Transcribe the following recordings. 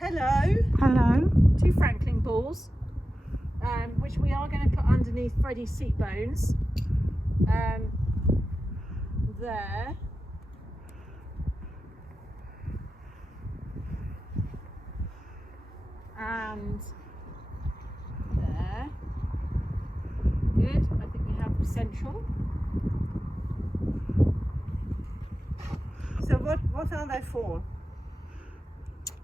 Hello. Hello. 2 Franklin balls, which we are going to put underneath Freddie's seat bones. There. And there. Good. I think we have central. So what are they for?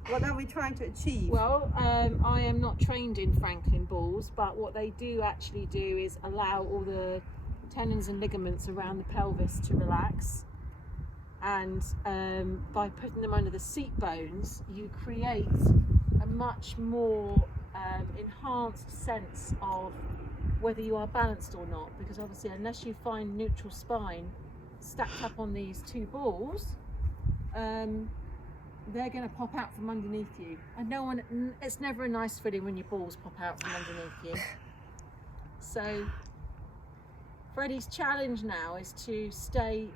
What are we trying to achieve? Well, I am not trained in Franklin balls, but what they do actually do is allow all the tendons and ligaments around the pelvis to relax, and by putting them under the seat bones, you create a much more enhanced sense of whether you are balanced or not, because obviously unless you find neutral spine stacked up on these 2 balls, they're going to pop out from underneath you, and it's never a nice feeling when your balls pop out from underneath you. So Freddie's challenge now is to stay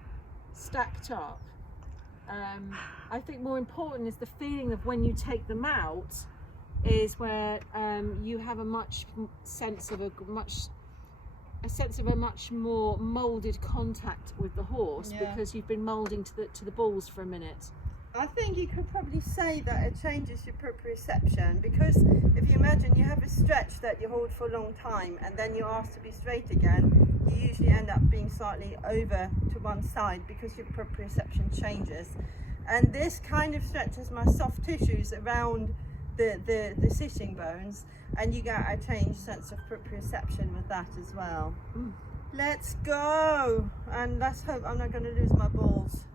stacked up. I think more important is the feeling of when you take them out, is where you have a sense of a much more moulded contact with the horse, because you've been moulding to the balls for a minute. I think you could probably say that it changes your proprioception, because if you imagine you have a stretch that you hold for a long time and then you're asked to be straight again, you usually end up being slightly over to one side because your proprioception changes. And this kind of stretches my soft tissues around the sitting bones, and you get a changed sense of proprioception with that as well. Let's go, and let's hope I'm not going to lose my balls.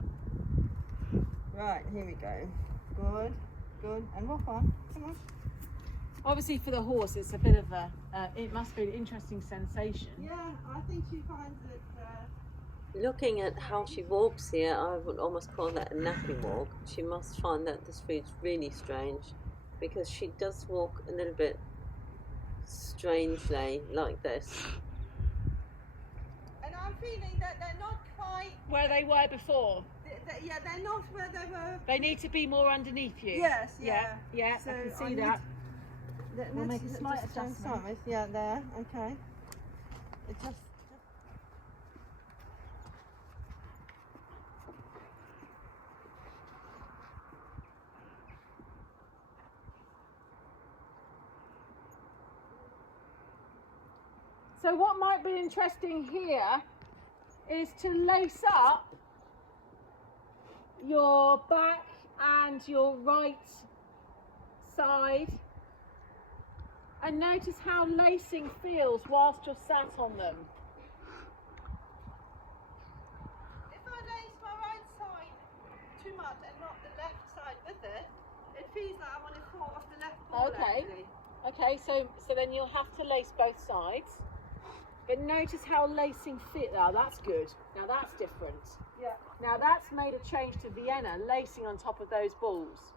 Right, here we go. Good, and walk on, come on. Obviously for the horse it's a bit of it must be an interesting sensation. Yeah, I think she finds it... Looking at how she walks here, I would almost call that a nappy walk. She must find that this feels really strange, because she does walk a little bit strangely like this. And I'm feeling that they're not quite... Where they were before. Yeah, they're not where they were. They need to be more underneath you. Yes, yeah, So I can see that. We'll make a slight adjustment. Yeah, there, okay. It just... So what might be interesting here is to lace up your back and your right side, and notice how lacing feels whilst you're sat on them. If I lace my right side too much and not the left side with it, it feels like I want to fall off the left ball. Okay, so then you'll have to lace both sides. But notice how lacing fit. Now that's good. Now that's different. Yeah. Now that's made a change to Vienna, lacing on top of those balls.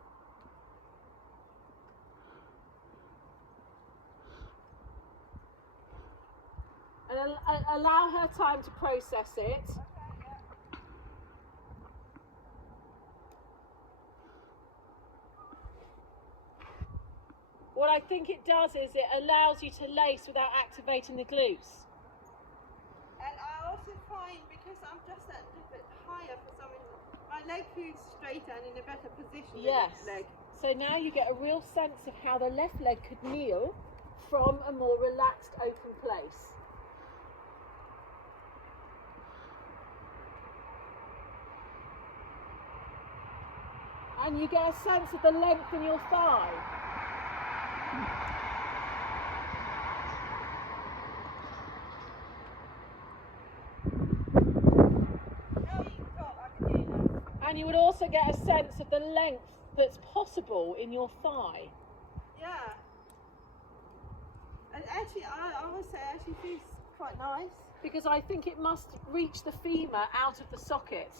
And allow her time to process it. What I think it does is it allows you to lace without activating the glutes. And I also find, because I'm just a little bit higher for some reason, my leg feels straighter and in a better position than this leg. So now you get a real sense of how the left leg could kneel from a more relaxed, open place. And you get a sense of the length in your thigh. And you would also get a sense of the length that's possible in your thigh. Yeah. And actually, I would say it actually feels quite nice. Because I think it must reach the femur out of the socket.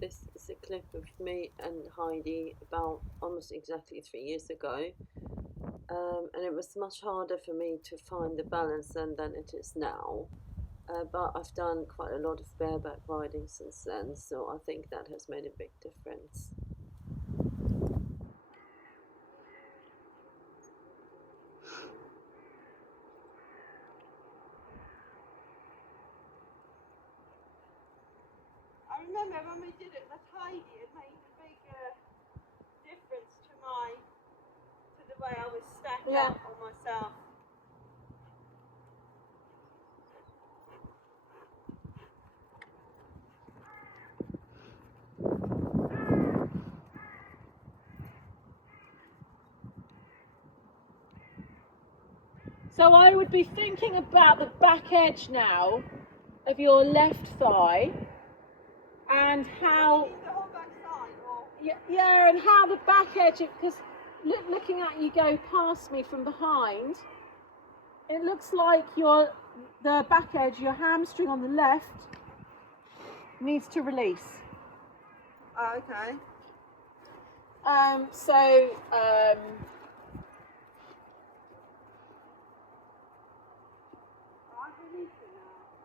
This is clip of me and Heidi about almost exactly 3 years ago. And it was much harder for me to find the balance then than it is now. But I've done quite a lot of bareback riding since then, so I think that has made a big difference. I remember when we did it with Heidi, it made a big difference to the way I was stacked up on myself. So I would be thinking about the back edge now of your left thigh and how, The whole back side, or yeah, and how the back edge, because looking at you go past me from behind, it looks like the back edge, your hamstring on the left, needs to release. oh, okay.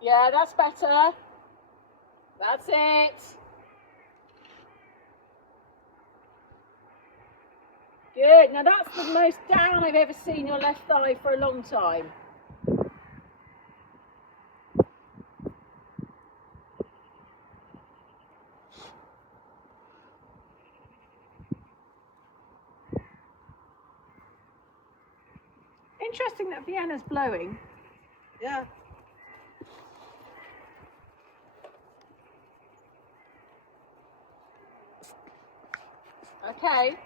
Yeah, that's better. That's it. Good. Now that's the most down I've ever seen your left thigh for a long time. Interesting that Vienna's blowing. Yeah. Okay.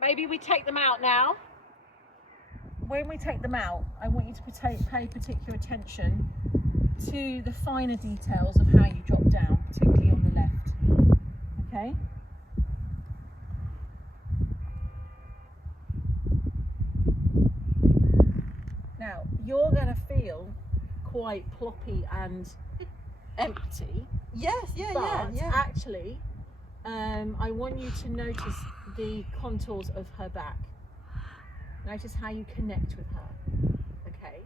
Maybe we take them out now. When we take them out, I want you to pay particular attention to the finer details of how you drop down, particularly on the left. Okay? Now, you're going to feel quite ploppy and empty. Yes, But actually, I want you to notice the contours of her back. Notice how you connect with her. Okay.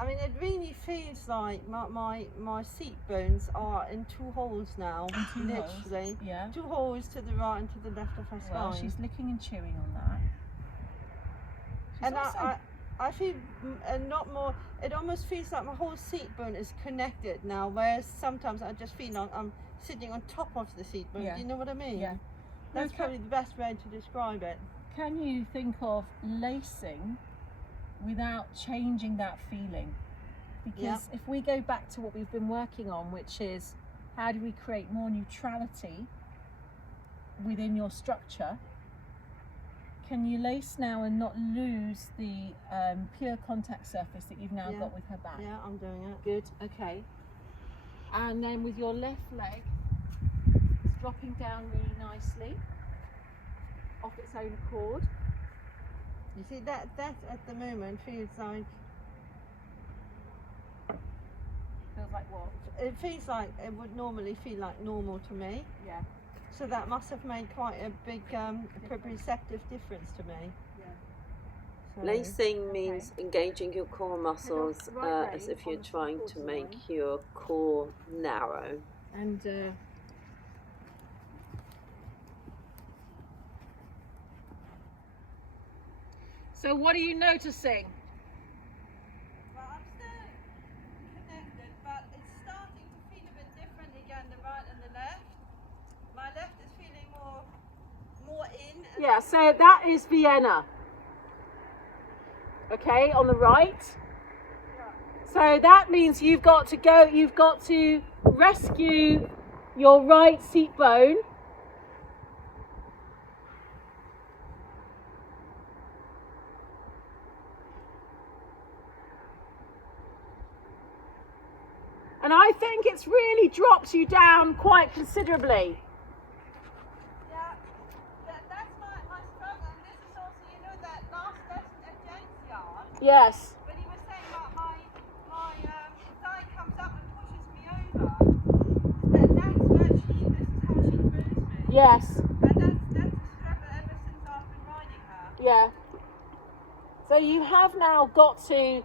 I mean, it really feels like my seat bones are in two holes now. In two literally. holes, yeah. 2 holes to the right and to the left of her spine. Well, she's licking and chewing on that. She's And I feel not more. It almost feels like my whole seat bone is connected now. Whereas sometimes I just feel like I'm sitting on top of the seat bone. Yeah. Do you know what I mean? Yeah. That's probably the best way to describe it. Can you think of lacing without changing that feeling? Because if we go back to what we've been working on, which is how do we create more neutrality within your structure, can you lace now and not lose the pure contact surface that you've now got with her back? Yeah, I'm doing it. Good, okay. And then with your left leg, it's dropping down really nicely off its own accord. You see, that at the moment feels like... Feels like what? It feels like it would normally feel like normal to me. Yeah. So that must have made quite a big proprioceptive difference to me. Yeah. So, Lacing means engaging your core muscles right as if you're on the trying to quarter make line. your core narrow. And so what are you noticing? well, I'm still connected, but it's starting to feel a bit different again, the right and the left. My left is feeling more in. And Yeah, so that is Vienna. Okay, on the right. So that means you've got to rescue your right seat bone. And I think it's really dropped you down quite considerably. Yeah, that's my struggle. And this is also, you know, that last lesson at James' yard. Yes. When he was saying about my thigh comes up and pushes me over, that's where she Yes. And that's a struggle ever since I've been riding her. Yeah. So you have now got to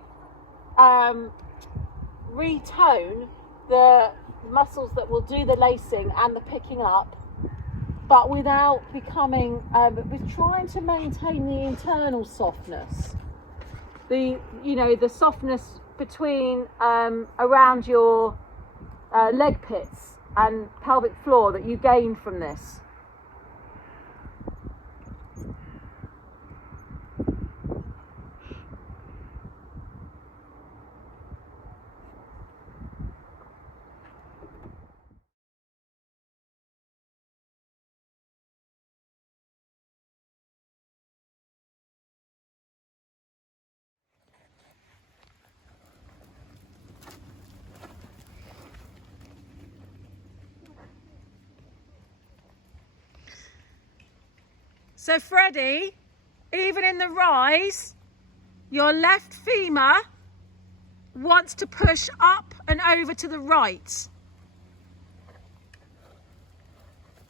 retone the muscles that will do the lacing and the picking up, but without becoming, with trying to maintain the internal softness, the softness between around your leg pits and pelvic floor that you gain from this. So Freddie, even in the rise, your left femur wants to push up and over to the right.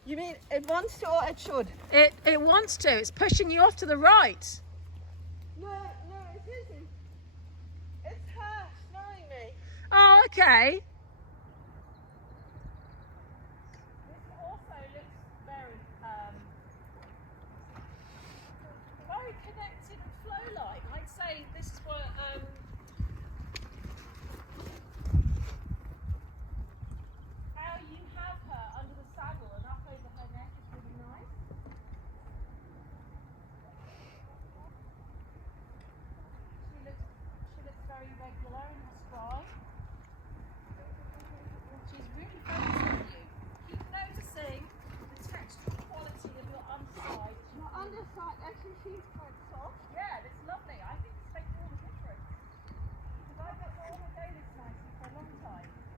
You mean it wants to or it should? It wants to. It's pushing you off to the right. No, it isn't. It's her snowing me. Oh, okay. This also looks very connected and flow-like. I'd say this is what how you have her under the saddle and up over her neck is really nice. She looks very regular in her stride. She's really focused on you. Keep noticing the textural quality of your underside. My underside actually feels quite soft. Yeah, it's lovely. I think